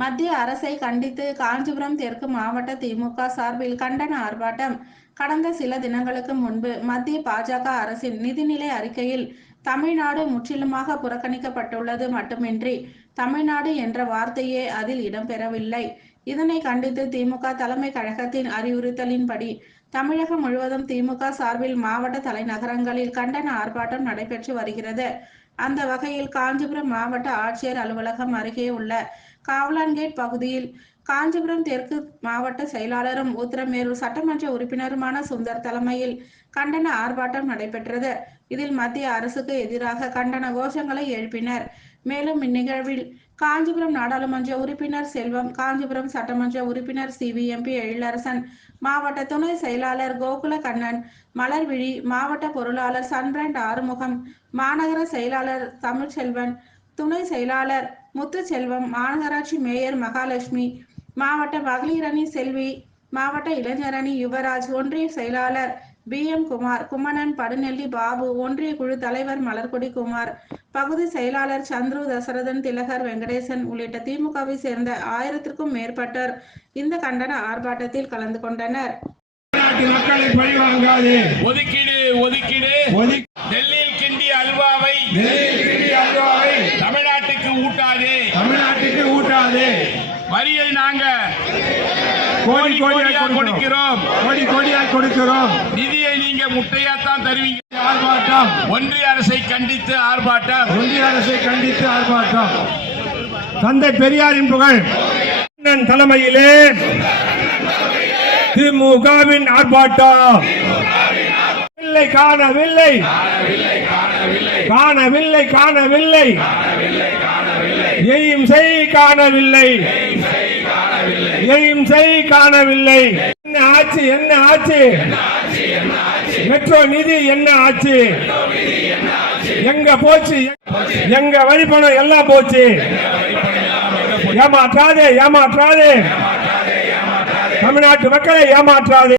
மத்திய அரசை கண்டித்து காஞ்சிபுரம் தெற்கு மாவட்ட திமுக சார்பில் கண்டன ஆர்ப்பாட்டம். கடந்த சில தினங்களுக்கு முன்பு மத்திய பாஜக அரசின் நிதிநிலை அறிக்கையில் தமிழ்நாடு முற்றிலுமாக புறக்கணிக்கப்பட்டுள்ளது மட்டுமின்றி தமிழ்நாடு என்ற வார்த்தையே அதில் இடம்பெறவில்லை. இதனை கண்டித்து திமுக தலைமை கழகத்தின் அறிவுறுத்தலின்படி தமிழகம் முழுவதும் திமுக சார்பில் மாவட்ட தலைநகரங்களில் கண்டன ஆர்ப்பாட்டம் நடைபெற்று வருகிறது. அந்த வகையில் காஞ்சிபுரம் மாவட்ட ஆட்சியர் அலுவலகம் அருகே உள்ள காவலான்கேட் பகுதியில் காஞ்சிபுரம் தெற்கு மாவட்ட செயலாளரும் உத்தரமேரூர் சட்டமன்ற உறுப்பினருமான சுந்தர் தலைமையில் கண்டன ஆர்ப்பாட்டம் நடைபெற்றது. இதில் மத்திய அரசுக்கு எதிராக கண்டன கோஷங்களை எழுப்பினர். மேலும் இந்நிகழ்வில் காஞ்சிபுரம் நாடாளுமன்ற உறுப்பினர் செல்வம் காஞ்சிபுரம் சட்டமன்ற உறுப்பினர் சிவிஎம்பி எழிலரசன் மாவட்ட துணை செயல் செயலாளர் கோகுல கண்ணன் மலர்விழி மாவட்ட பொருளாளர் சன்பிரண்ட் ஆறுமுகம் மாநகர செயலாளர் தமிழ்ச்செல்வன் துணை செயலாளர் முத்துச்செல்வம் மாநகராட்சி மேயர் மகாலட்சுமி மாவட்ட மகளிரணி செல்வி மாவட்ட இளைஞரணி யுவராஜ் ஒன்றிய செயலாளர் பி எம் குமார் குமணன் படுநெல்லி பாபு ஒன்றிய குழு தலைவர் மலர்கொடி குமார் பகுதி செயலாளர் சந்துரு தசரதன் திலகர் வெங்கடேசன் உள்ளிட்ட திமுகவை சேர்ந்த ஆயிரத்திற்கும் மேற்பட்டோர் இந்த கண்டன ஆர்ப்பாட்டத்தில் கலந்து கொண்டனர். நாட்டு மக்களை பழிவாங்காதே. ஒதுக்கீடு ஒதுக்கீடு. ஒதுக்கி டெல்லியில் கிண்டிய அல்வாவை டெல்லியில் கிண்டி அல்வாவை தமிழ்நாட்டுக்கு ஊட்டாதே. தமிழ்நாட்டுக்கு ஊட்டாதே. வரியை நாங்க கோடி கோடியாக கோடியா கொடுக்கிறோம். கோடி கோடியாக கொடுக்கிறோம். நிதியை நீங்க முட்டையாத்தான் தருவீங்க. ஆர்ப்பாட்டம். ஒன்றிய அரசை கண்டித்து ஆர்ப்பாட்டம். ஒன்றிய அரசை கண்டித்து ஆர்ப்பாட்டம். தந்தை பெரியாரின் புகழ். தலைமையிலே திமுகவின் ஆர்ப்பாட்டம். இல்லை காணவில்லை. காணவில்லை காணவில்லை. எயும் செய் காணவில்லை. எயும் செய் காணவில்லை. என்ன ஆச்சு என்ன ஆச்சு? மெட்ரோ நிதி என்ன ஆச்சு? எங்க போச்சு? எங்க வழிபணம் எல்லாம் போச்சு? ஏமாற்றாதே ஏமாற்றாதே. தமிழ்நாட்டு மக்களை ஏமாற்றாது.